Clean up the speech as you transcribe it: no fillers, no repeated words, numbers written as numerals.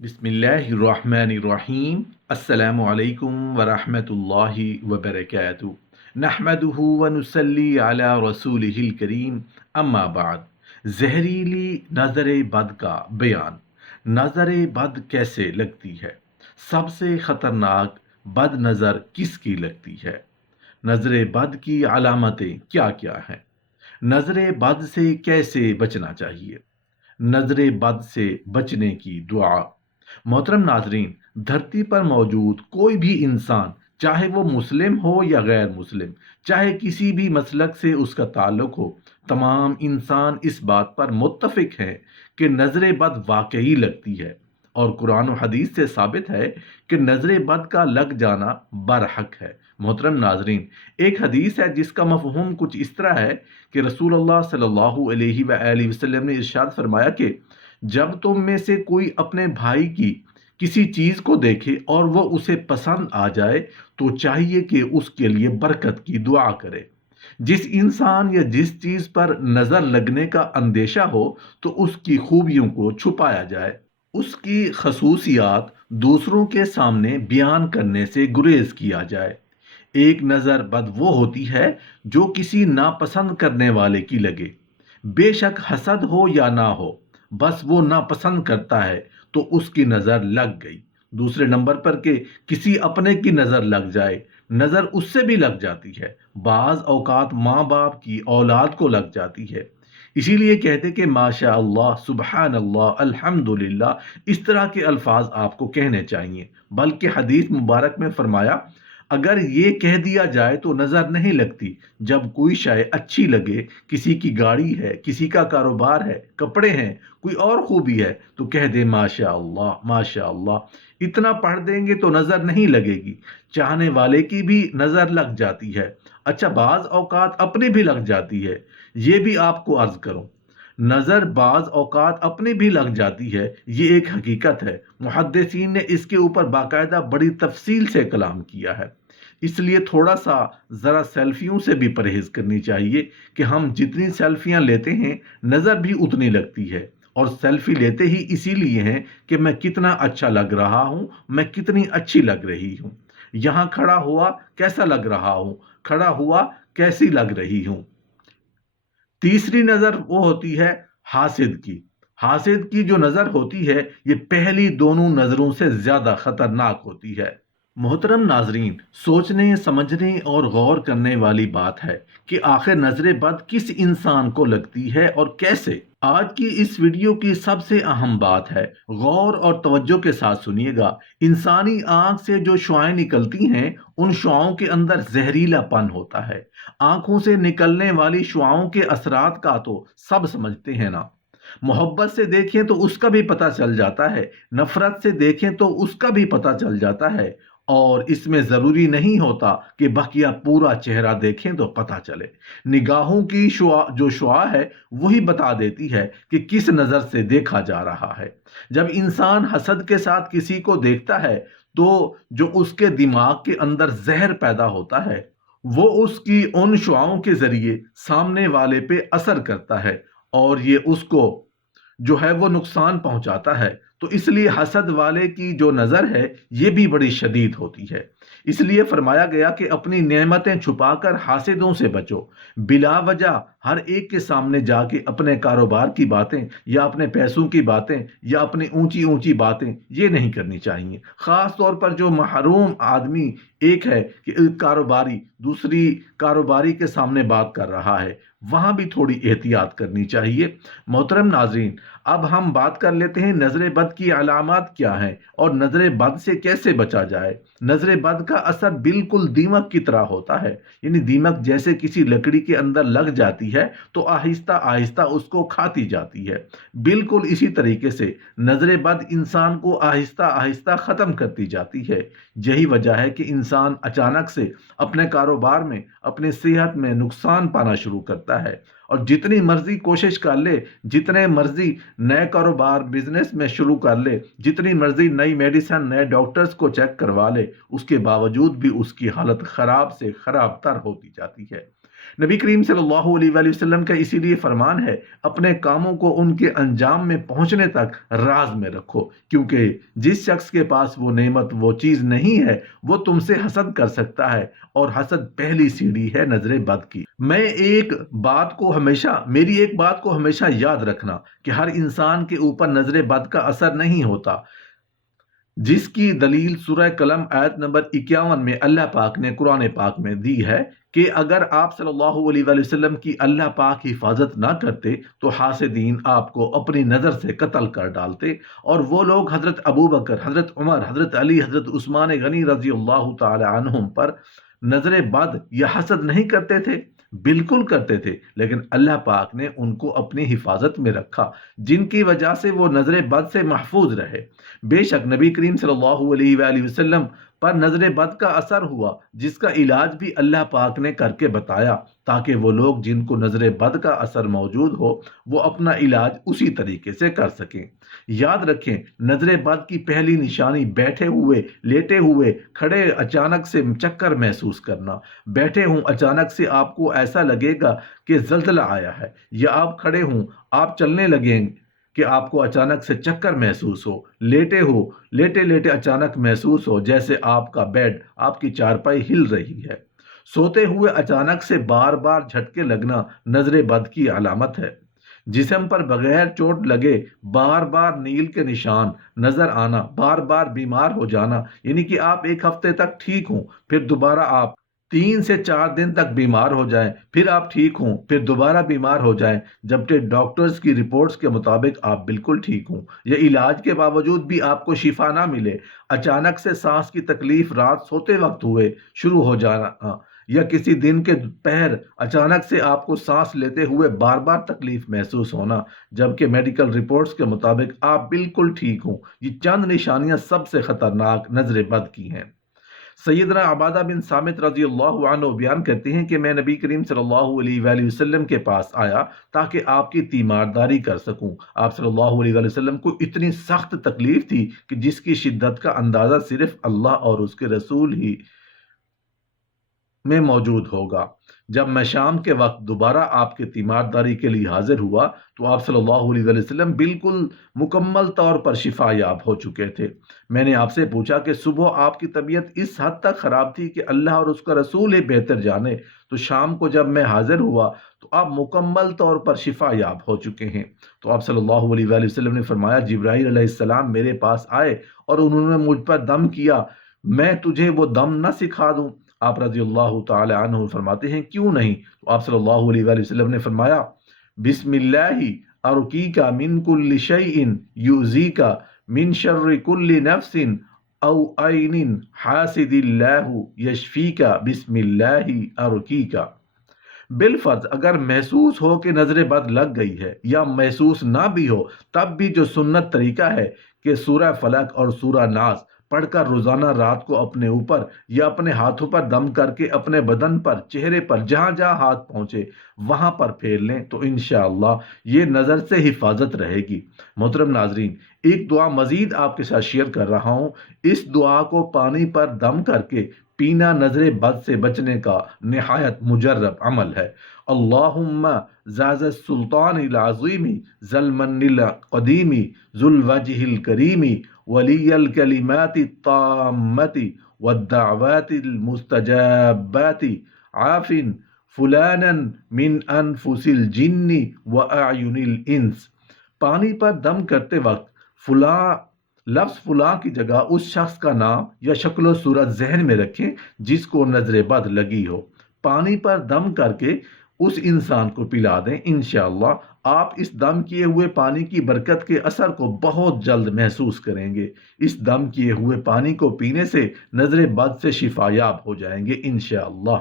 बिस्मिल्लाहिर्रहमानिर्रहीम। अस्सलामु अलैकुम वरहमतुल्लाहि वबरकातुहू। नहमदुहु व नुसल्ली अला रसूलिहिल करीम। अम्मा बाद। जहरीली नज़र बद का बयान। नज़र बद कैसे लगती है? सबसे ख़तरनाक बद नज़र किसकी लगती है? नज़र बद की अलामतें क्या क्या हैं? नज़र बद से कैसे बचना चाहिए? नज़र बद से बचने की दुआ। मोहतरम नाजरीन, धरती पर मौजूद कोई भी इंसान, चाहे वो मुस्लिम हो या गैर मुस्लिम, चाहे किसी भी मसलक से उसका ताल्लुक हो, तमाम इंसान इस बात पर मुत्तफिक हैं कि नज़र बद वाकई लगती है। और कुरान और हदीस से साबित है कि नज़र बद का लग जाना बरहक है। मोहतरम नाजरीन, एक हदीस है जिसका मफहूम कुछ इस तरह है कि रसूलुल्लाह सल्लल्लाहु अलैहि वसल्लम ने इरशाद फरमाया कि जब तुम में से कोई अपने भाई की किसी चीज को देखे और वो उसे पसंद आ जाए तो चाहिए कि उसके लिए बरकत की दुआ करे। जिस इंसान या जिस चीज पर नजर लगने का अंदेशा हो तो उसकी खूबियों को छुपाया जाए, उसकी खसूसियात दूसरों के सामने बयान करने से गुरेज किया जाए। एक नज़र बद वो होती है जो किसी नापसंद करने वाले की लगे, बेशक हसद हो या ना हो, बस वो नापसंद करता है तो उसकी नज़र लग गई। दूसरे नंबर पर के किसी अपने की नज़र लग जाए, नज़र उससे भी लग जाती है। बाज़ औकात माँ बाप की औलाद को लग जाती है। इसीलिए कहते कि माशा अल्लाह, सुबहान अल्लाह, अल्हम्दुलिल्लाह, इस तरह के अल्फाज आपको कहने चाहिए। बल्कि हदीस मुबारक में फरमाया, अगर ये कह दिया जाए तो नज़र नहीं लगती। जब कोई शय अच्छी लगे, किसी की गाड़ी है, किसी का कारोबार है, कपड़े हैं, कोई और खूबी है, तो कह दे माशा अल्लाह, माशा अल्लाह। इतना पढ़ देंगे तो नज़र नहीं लगेगी, चाहने वाले की भी नज़र लग जाती है। अच्छा, बाज औकात अपनी भी लग जाती है। ये भी आपको अर्ज करूं, नज़र बाज औकात अपनी भी लग जाती है, ये एक हकीकत है। मुहद्दिसीन ने इसके ऊपर बाकायदा बड़ी तफसील से कलाम किया है। इसलिए थोड़ा सा ज़रा सेल्फियों से भी परहेज करनी चाहिए कि हम जितनी सेल्फियां लेते हैं नज़र भी उतनी लगती है। और सेल्फी लेते ही इसीलिए हैं कि मैं कितना अच्छा लग रहा हूं, मैं कितनी अच्छी लग रही हूं, यहां खड़ा हुआ कैसा लग रहा हूं, खड़ा हुआ कैसी लग रही हूं। तीसरी नजर वो होती है हासिद की। हासिद की जो नजर होती है ये पहली दोनों नजरों से ज्यादा खतरनाक होती है। मोहतरम नाजरीन, सोचने समझने और गौर करने वाली बात है कि आखिर नजर बद किस इंसान को लगती है और कैसे। आज की इस वीडियो की सबसे अहम बात है, गौर और तवज्जो के साथ सुनिएगा। इंसानी आंख से जो शुआएं निकलती हैं उन शुआओं के अंदर जहरीलापन होता है। आंखों से निकलने वाली शुआओं के असरात का तो सब समझते हैं ना। मोहब्बत से देखें तो उसका भी पता चल जाता है, नफरत से देखें तो उसका भी पता चल जाता है। और इसमें जरूरी नहीं होता कि बकिया पूरा चेहरा देखें तो पता चले। निगाहों की शुआ है वही बता देती है कि किस नजर से देखा जा रहा है। जब इंसान हसद के साथ किसी को देखता है तो जो उसके दिमाग के अंदर जहर पैदा होता है वो उसकी उन शुआओं के जरिए सामने वाले पे असर करता है और ये उसको जो है वो नुकसान पहुंचाता है। तो इसलिए हसद वाले की जो नज़र है ये भी बड़ी शदीद होती है। इसलिए फरमाया गया कि अपनी नेमतें छुपाकर हासिदों से बचो। बिला वजह हर एक के सामने जाके अपने कारोबार की बातें या अपने पैसों की बातें या अपनी ऊंची ऊंची बातें ये नहीं करनी चाहिए। खास तौर पर जो महरूम आदमी, एक है कि कारोबारी दूसरी कारोबारी के सामने बात कर रहा है, वहां भी थोड़ी एहतियात करनी चाहिए। मोहतरम नाजरीन, अब हम बात कर लेते हैं नजर बद की अलामत क्या है और नजर बद से कैसे बचा जाए। नजर बद का असर बिल्कुल दीमक की तरह होता है, यानी दीमक जैसे किसी लकड़ी के अंदर लग जाती है तो आहिस्ता आहिस्ता उसको खाती जाती है। बिल्कुल इसी तरीके से नजर बद इंसान को आहिस्ता आहिस्ता खत्म करती जाती है। यही वजह है कि इंसान अचानक से अपने कारोबार में, अपनी सेहत में नुकसान पाना शुरू करता है। और जितनी मर्जी कोशिश कर ले, जितने मर्जी नए कारोबार बिजनेस में शुरू कर ले, जितनी मर्जी नई मेडिसिन नए डॉक्टर्स को चेक करवा ले, उसके बावजूद भी उसकी हालत खराब से खराब तर होती जाती है। نبی کریم صلی اللہ علیہ وآلہ وسلم کا اسی لیے فرمان ہے، اپنے کاموں کو ان کے انجام میں پہنچنے تک راز میں رکھو، کیونکہ جس شخص کے پاس وہ نعمت، وہ چیز نہیں ہے، وہ تم سے حسد کر سکتا ہے، اور حسد پہلی سیڑھی ہے نظر بد کی۔ میری ایک بات کو ہمیشہ یاد رکھنا کہ ہر انسان کے اوپر نظر بد کا اثر نہیں ہوتا، جس کی دلیل سورہ قلم آیت نمبر 51 میں اللہ پاک نے قرآن پاک میں دی ہے کہ اگر آپ صلی اللہ علیہ وآلہ وسلم کی اللہ پاک حفاظت نہ کرتے تو حاسدین آپ کو اپنی نظر سے قتل کر ڈالتے، اور وہ لوگ حضرت ابو بکر، حضرت عمر، حضرت علی، حضرت عثمان غنی رضی اللہ تعالی عنہم پر نظر بد یا حسد نہیں کرتے تھے؟ بالکل کرتے تھے، لیکن اللہ پاک نے ان کو اپنی حفاظت میں رکھا، جن کی وجہ سے وہ نظر بد سے محفوظ رہے۔ بے شک نبی کریم صلی اللہ علیہ وآلہ وسلم پر نظر بد کا اثر ہوا، جس کا علاج بھی اللہ پاک نے کر کے بتایا، تاکہ وہ لوگ جن کو نظر بد کا اثر موجود ہو وہ اپنا علاج اسی طریقے سے کر سکیں۔ یاد رکھیں، نظر بد کی پہلی نشانی بیٹھے ہوئے، لیٹے ہوئے، کھڑے اچانک سے چکر محسوس کرنا۔ بیٹھے ہوں اچانک سے آپ کو ایسا لگے گا کہ زلزلہ آیا ہے، یا آپ کھڑے ہوں، آپ چلنے لگیں کہ آپ کو اچانک سے چکر محسوس ہو، لیٹے لیٹے اچانک محسوس ہو جیسے آپ کا بیڈ، آپ کی چارپائی ہل رہی ہے۔ سوتے ہوئے اچانک سے بار بار جھٹکے لگنا نظر بد کی علامت ہے۔ جسم پر بغیر چوٹ لگے بار بار نیل کے نشان نظر آنا، بار بار بیمار ہو جانا، یعنی کہ آپ ایک ہفتے تک ٹھیک ہوں، پھر دوبارہ آپ 3 سے 4 دن تک بیمار ہو جائیں، پھر آپ ٹھیک ہوں، پھر دوبارہ بیمار ہو جائیں، جبکہ ڈاکٹرز کی رپورٹس کے مطابق آپ بالکل ٹھیک ہوں، یا علاج کے باوجود بھی آپ کو شفا نہ ملے۔ اچانک سے سانس کی تکلیف رات سوتے وقت ہوئے شروع ہو جانا، یا کسی دن کے پہر اچانک سے آپ کو سانس لیتے ہوئے بار بار تکلیف محسوس ہونا، جبکہ میڈیکل رپورٹس کے مطابق آپ بالکل ٹھیک ہوں۔ یہ چند نشانیاں سب سے خطرناک نظر بد کی ہیں۔ سیدنا عبادہ بن صامت رضی اللہ عنہ بیان کرتے ہیں کہ میں نبی کریم صلی اللہ علیہ وآلہ وسلم کے پاس آیا تاکہ آپ کی تیمارداری کر سکوں۔ آپ صلی اللہ علیہ وآلہ وسلم کو اتنی سخت تکلیف تھی کہ جس کی شدت کا اندازہ صرف اللہ اور اس کے رسول ہی میں موجود ہوگا۔ جب میں شام کے وقت دوبارہ آپ کے تیمارداری کے لیے حاضر ہوا تو آپ صلی اللہ علیہ وآلہ وسلم بالکل مکمل طور پر شفا یاب ہو چکے تھے۔ میں نے آپ سے پوچھا کہ صبح آپ کی طبیعت اس حد تک خراب تھی کہ اللہ اور اس کا رسول ہی بہتر جانے، تو شام کو جب میں حاضر ہوا تو آپ مکمل طور پر شفا یاب ہو چکے ہیں۔ تو آپ صلی اللہ علیہ وآلہ وسلم نے فرمایا، جبرائیل علیہ السلام میرے پاس آئے اور انہوں نے مجھ پر دم کیا، میں تجھے وہ دم نہ سکھا دوں؟ آپ رضی اللہ تعالی عنہ فرماتے ہیں کیوں نہیں؟ تو آپ صلی اللہ علیہ وآلہ وسلم نے فرمایا، بسم اللہ ارقیک من کل شیء یؤذیک من شر کل نفس او عین حاسد اللہ یشفیک بسم اللہ ارقیک۔ بالفرض اگر محسوس ہو کہ نظر بد لگ گئی ہے، یا محسوس نہ بھی ہو، تب بھی جو سنت طریقہ ہے کہ سورہ فلق اور سورہ ناس پڑھ کر روزانہ رات کو اپنے اوپر یا اپنے ہاتھوں پر دم کر کے اپنے بدن پر، چہرے پر، جہاں جہاں ہاتھ پہنچے وہاں پر پھیر لیں تو انشاءاللہ یہ نظر سے حفاظت رہے گی۔ محترم ناظرین، ایک دعا مزید آپ کے ساتھ شیئر کر رہا ہوں۔ اس دعا کو پانی پر دم کر کے پینا نظر بد سے بچنے کا نہایت مجرب عمل ہے۔ اللہم ذا السلطان العظیم ذا المن القدیم ذو الوجہ الکریم ولی الکلمات التامات والدعوات المستجابات عاف فلانا من انفس الجن واعین الانس۔ پانی پر دم کرتے وقت فلاں لفظ فلاں کی جگہ اس شخص کا نام یا شکل و صورت ذہن میں رکھیں جس کو نظر بد لگی ہو۔ پانی پر دم کر کے اس انسان کو پلا دیں، انشاءاللہ آپ اس دم کیے ہوئے پانی کی برکت کے اثر کو بہت جلد محسوس کریں گے۔ اس دم کیے ہوئے پانی کو پینے سے نظر بد سے شفا یاب ہو جائیں گے انشاءاللہ۔